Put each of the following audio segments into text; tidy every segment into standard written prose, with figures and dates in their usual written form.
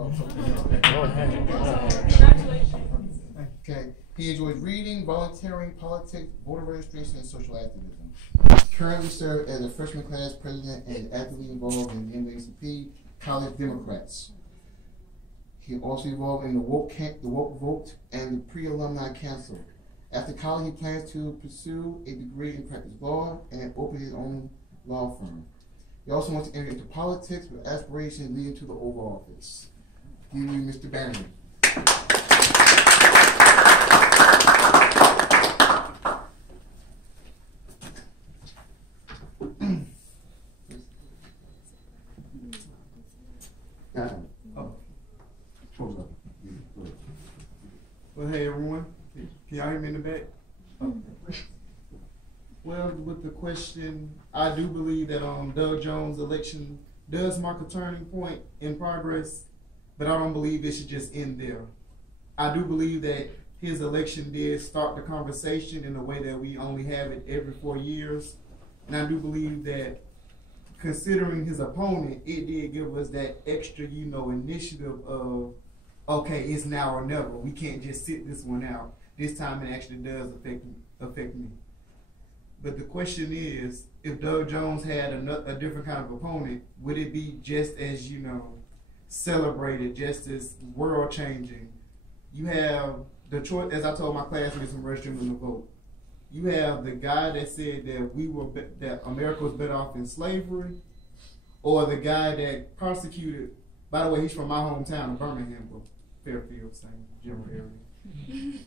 Oh, okay. He enjoys reading, volunteering, politics, voter registration, and social activism. Currently serves as a freshman class president and is actively involved in the NAACP College Democrats. He also involved in the woke vote and the pre-alumni council. After college, he plans to pursue a degree in practice law and open his own law firm. He also wants to enter into politics with aspirations leading to the Oval Office. Give you Mr. Bannerman. Well, hey everyone. Can y'all hear me in the back? Okay. Well, with the question, I do believe that Doug Jones' election does mark a turning point in progress, but I don't believe it should just end there. I do believe that his election did start the conversation in a way that we only have it every 4 years, and I do believe that considering his opponent, it did give us that extra, initiative of, okay, it's now or never. We can't just sit this one out. This time it actually does affect me. But the question is, if Doug Jones had a different kind of opponent, would it be just as, celebrated, just as world-changing? You have the choice, as I told my classmates from registering to vote. You have the guy that said that that America was better off in slavery, or the guy that prosecuted. By the way, he's from my hometown of Birmingham, Fairfield, same general area,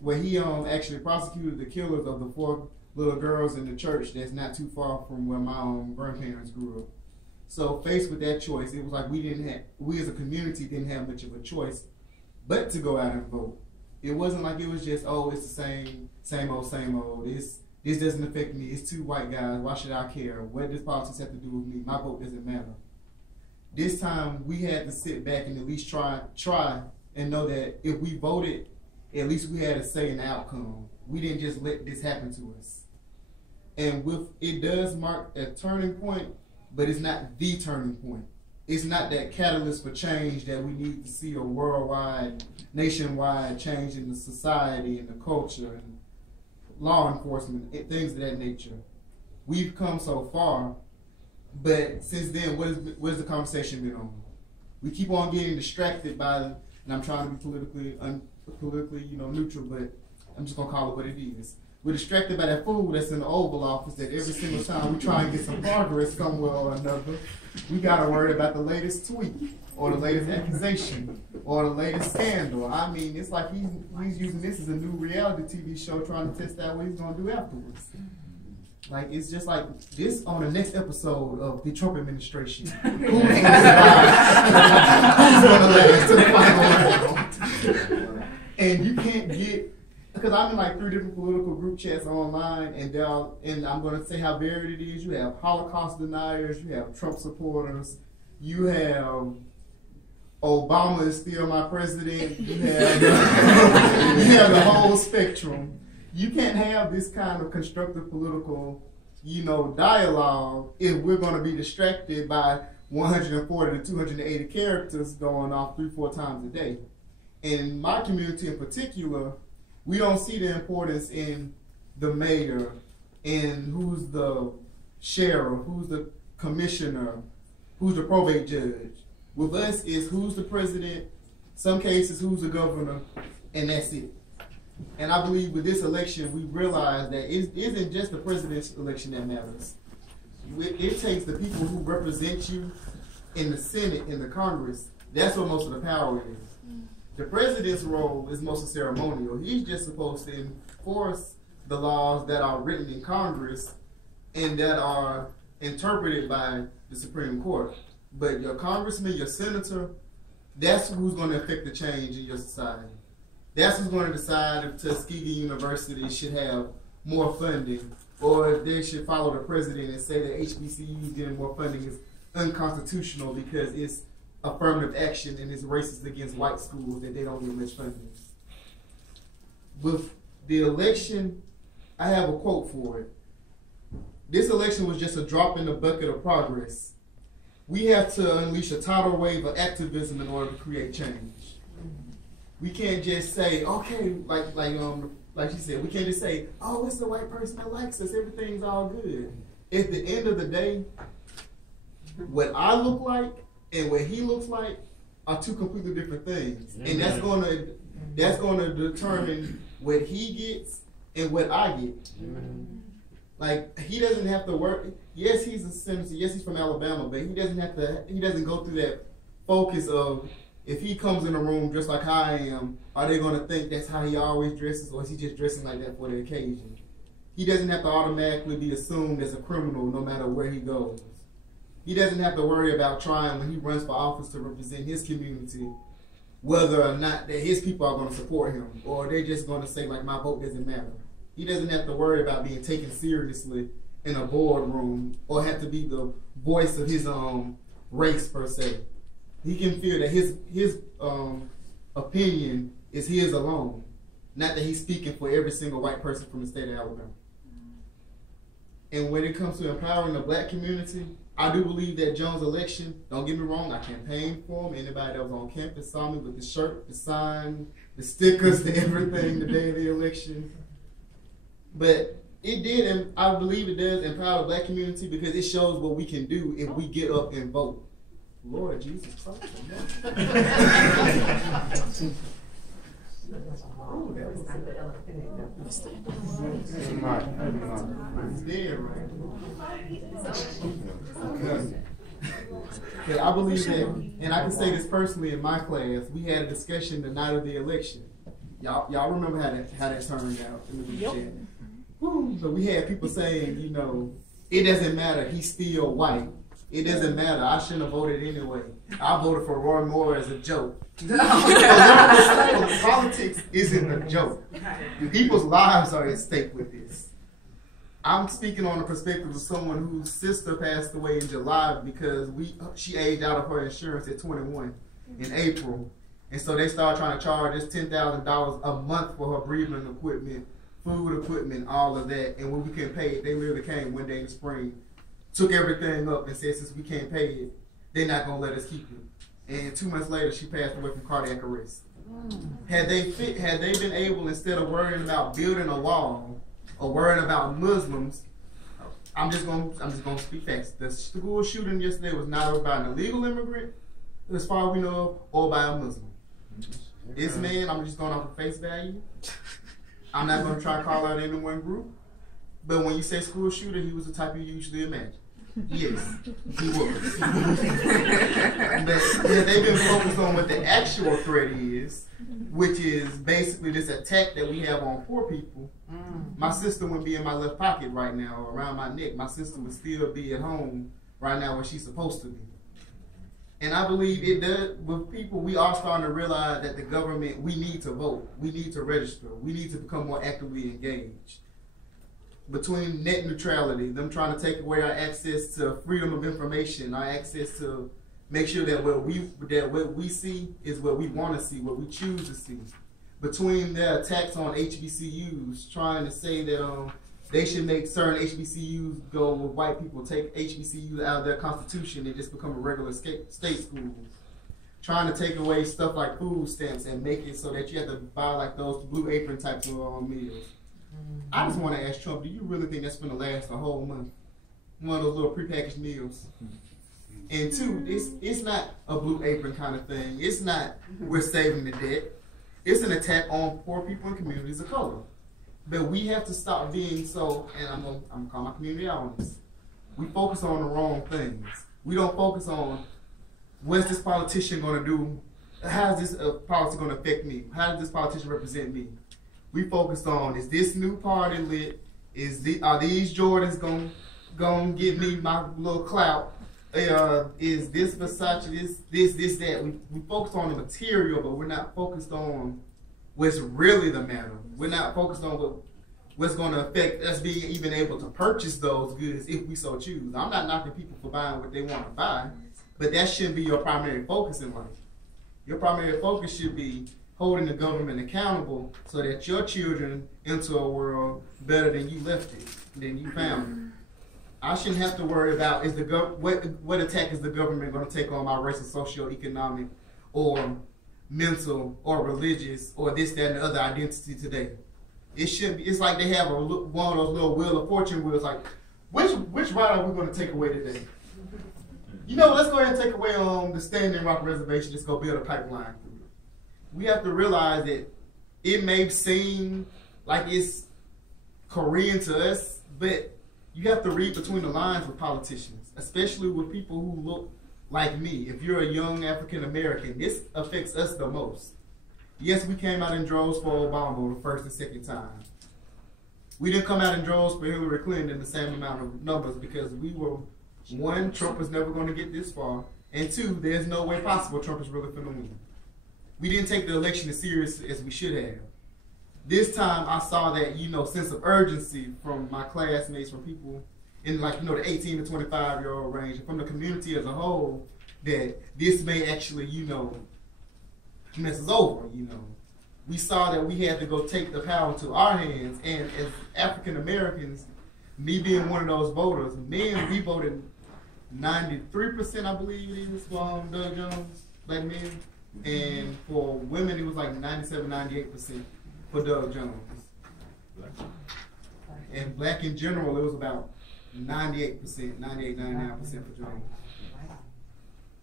where he actually prosecuted the killers of the 4 little girls in the church that's not too far from where my grandparents grew up. So faced with that choice, it was like we as a community didn't have much of a choice but to go out and vote. It wasn't like it was just, oh, it's the same old. This doesn't affect me. It's 2 white guys. Why should I care? What does politics have to do with me? My vote doesn't matter. This time we had to sit back and at least try and know that if we voted, at least we had a say in the outcome. We didn't just let this happen to us. And it does mark a turning point, but it's not the turning point. It's not that catalyst for change that we need to see a worldwide, nationwide change in the society and the culture and law enforcement, things of that nature. We've come so far, but since then, what has the conversation been on? We keep on getting distracted by, and I'm trying to be politically, neutral, but I'm just gonna call it what it is. We're distracted by that fool that's in the Oval Office that every single time we try and get some progress somewhere or another, we gotta worry about the latest tweet or the latest accusation or the latest scandal. I mean, it's like he's using this as a new reality TV show trying to test out what he's gonna do afterwards. Like, it's just like this on the next episode of the Trump administration. Who's gonna last to the final round? And you can't get, because I'm in like 3 different political group chats online, and I'm going to say how varied it is. You have Holocaust deniers, you have Trump supporters, you have Obama is still my president, you have the whole spectrum. You can't have this kind of constructive political, dialogue if we're going to be distracted by 140 to 280 characters going off 3-4 times a day. In my community in particular, we don't see the importance in the mayor, in who's the sheriff, who's the commissioner, who's the probate judge. With us, it's who's the president, some cases who's the governor, and that's it. And I believe with this election, we realize that it isn't just the president's election that matters. It takes the people who represent you in the Senate, in the Congress. That's what most of the power is. The president's role is mostly ceremonial. He's just supposed to enforce the laws that are written in Congress and that are interpreted by the Supreme Court. But your congressman, your senator, that's who's going to affect the change in your society. That's who's going to decide if Tuskegee University should have more funding, or if they should follow the president and say that HBCUs getting more funding is unconstitutional because it's affirmative action and it's racist against white schools that they don't get much funding. With the election, I have a quote for it. This election was just a drop in the bucket of progress. we have to unleash a tidal wave of activism in order to create change. We can't just say, okay, like she said, we can't just say, oh, it's the white person that likes us, everything's all good. At the end of the day, what I look like and what he looks like are two completely different things. And that's gonna determine what he gets and what I get. Like, he doesn't have to work. Yes, he's a senator. Yes, he's from Alabama, but he doesn't go through that focus of, if he comes in a room dressed like how I am, are they going to think that's how he always dresses, or is he just dressing like that for the occasion? He doesn't have to automatically be assumed as a criminal no matter where he goes. He doesn't have to worry about trying, when he runs for office, to represent his community, whether or not that his people are going to support him, or they're just going to say, like, my vote doesn't matter. He doesn't have to worry about being taken seriously in a boardroom or have to be the voice of his race, per se. He can feel that his opinion is his alone, not that he's speaking for every single white person from the state of Alabama. And when it comes to empowering the black community, I do believe that Jones' election, don't get me wrong, I campaigned for him. Anybody that was on campus saw me with the shirt, the sign, the stickers, the everything the day of the election. But it did, and I believe it does empower the black community because it shows what we can do if we get up and vote. Lord Jesus Christ. It's dead, right? I believe that, and I can say this personally in my class, we had a discussion the night of the election. Y'all remember how that turned out in the chat. So we had people saying, you know, it doesn't matter, he's still white. It doesn't matter, I shouldn't have voted anyway. I voted for Roy Moore as a joke. Politics isn't a joke. People's lives are at stake with this. I'm speaking on the perspective of someone whose sister passed away in July because she aged out of her insurance at 21 in April. And so they started trying to charge us $10,000 a month for her breathing equipment, food equipment, all of that. And when we couldn't pay it, they literally came one day in the spring, took everything up and said, since we can't pay it, they're not going to let us keep it. And 2 months later, she passed away from cardiac arrest. Had they been able, instead of worrying about building a wall or worrying about Muslims, I'm just gonna speak facts. The school shooting yesterday was not by an illegal immigrant, as far as we know, or by a Muslim. This man, I'm just going off of face value. I'm not going to try to call out any one group. But when you say school shooter, he was the type you usually imagine. Yes, he was. But they've been focused on what the actual threat is, which is basically this attack that we have on poor people. My sister wouldn't be in my left pocket right now, or around my neck. My sister would still be at home right now where she's supposed to be. And I believe it does, with people, we are starting to realize that the government, we need to vote. We need to register. We need to become more actively engaged. Between net neutrality, them trying to take away our access to freedom of information, our access to make sure that what we see is what we want to see, what we choose to see. Between their attacks on HBCUs, trying to say that they should make certain HBCUs go with white people, take HBCUs out of their constitution and just become a regular state school. Trying to take away stuff like food stamps and make it so that you have to buy like those Blue Apron types of meals. I just want to ask Trump, do you really think that's going to last a whole month? One of those little prepackaged meals. And two, it's not a Blue Apron kind of thing. It's not we're saving the debt. It's an attack on poor people and communities of color. But we have to stop being so, and I'm going to call my community out on this. We focus on the wrong things. We don't focus on what's this politician going to do? How is this policy going to affect me? How does this politician represent me? We focused on, is this new party lit? Are these Jordans gonna give me my little clout? Is this Versace, this, that? We focus on the material, but we're not focused on what's really the matter. We're not focused on what's gonna affect us being even able to purchase those goods if we so choose. I'm not knocking people for buying what they want to buy, but that shouldn't be your primary focus in life. Your primary focus should be holding the government accountable so that your children enter a world better than you left it, than you found it. I shouldn't have to worry about what attack is the government going to take on my racial, socio-economic, or mental, or religious, or this, that, and the other identity today. It should be. It's like they have one of those little Wheel of Fortune wheels. Like, which ride are we going to take away today? You know, let's go ahead and take away the Standing Rock Reservation. Let's go build a pipeline through it. We have to realize that it may seem like it's Korean to us, but you have to read between the lines with politicians, especially with people who look like me. If you're a young African American, this affects us the most. Yes, we came out in droves for Obama the first and second time. We didn't come out in droves for Hillary Clinton in the same amount of numbers because we were, one, Trump was never going to get this far, and two, there's no way possible Trump is really going to win. We didn't take the election as serious as we should have. This time I saw that, sense of urgency from my classmates, from people in the 18 to 25-year-old range, and from the community as a whole, that this may actually, mess us over, We saw that we had to go take the power to our hands, and as African Americans, me being one of those voters, men, we voted 93%, I believe it is, for Doug Jones, black men, and for women it was like 97, 98% for Doug Jones. And black in general, it was about 98%, 98, 99% for Jones.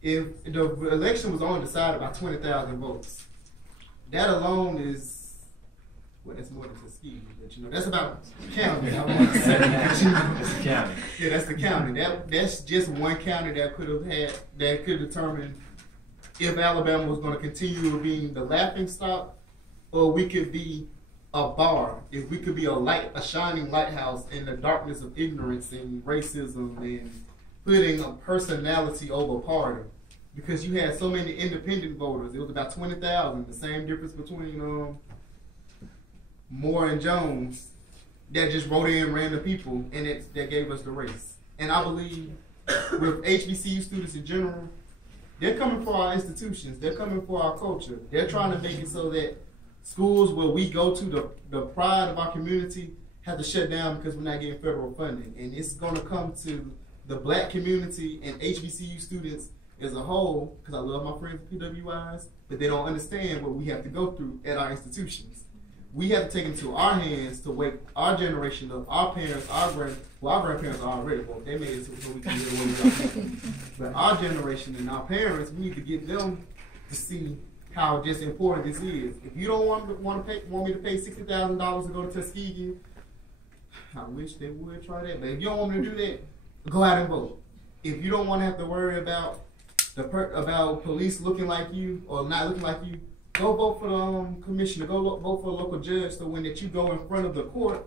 If the election was only decided by 20,000 votes, that alone is, well, that's more than Tuskegee, but that's about county. I want to say. That's the county. Yeah, that's the county. That's just one county that could determine if Alabama was going to continue being the laughing stock, or we could be a bar, if we could be a shining lighthouse in the darkness of ignorance and racism and putting a personality over party. Because you had so many independent voters. It was about 20,000, the same difference between Moore and Jones, that just wrote in random people, and that gave us the race. And I believe with HBCU students in general, they're coming for our institutions. They're coming for our culture. They're trying to make it so that schools where we go to, the pride of our community, have to shut down because we're not getting federal funding. And it's going to come to the black community and HBCU students as a whole, because I love my friends at PWIs, but they don't understand what we have to go through at our institutions. We have to take into our hands to wake our generation up, our parents, our grandparents are already, well, they made it so we can get away with it. But our generation and our parents, we need to get them to see how just important this is. If you don't want me to pay $60,000 to go to Tuskegee, I wish they would try that. But if you don't want me to do that, go out and vote. If you don't want to have to worry about about police looking like you or not looking like you, go vote for the commissioner. Go vote for a local judge. So when that you go in front of the court,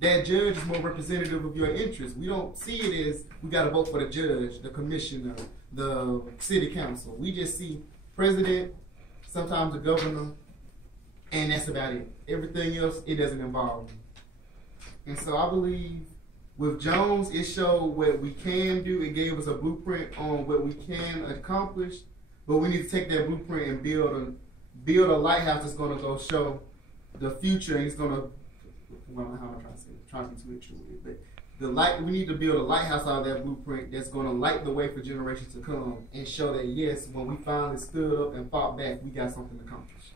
that judge is more representative of your interests. We don't see it as we got to vote for the judge, the commissioner, the city council. We just see president, sometimes the governor, and that's about it. Everything else, it doesn't involve me. And so I believe with Jones, it showed what we can do. It gave us a blueprint on what we can accomplish, but we need to take that blueprint and build a lighthouse that's going to go show the future, and it's going to, well, how am I trying to say it? I'm trying to be too extra with it, but we need to build a lighthouse out of that blueprint that's going to light the way for generations to come and show that, yes, when we finally stood up and fought back, we got something accomplished.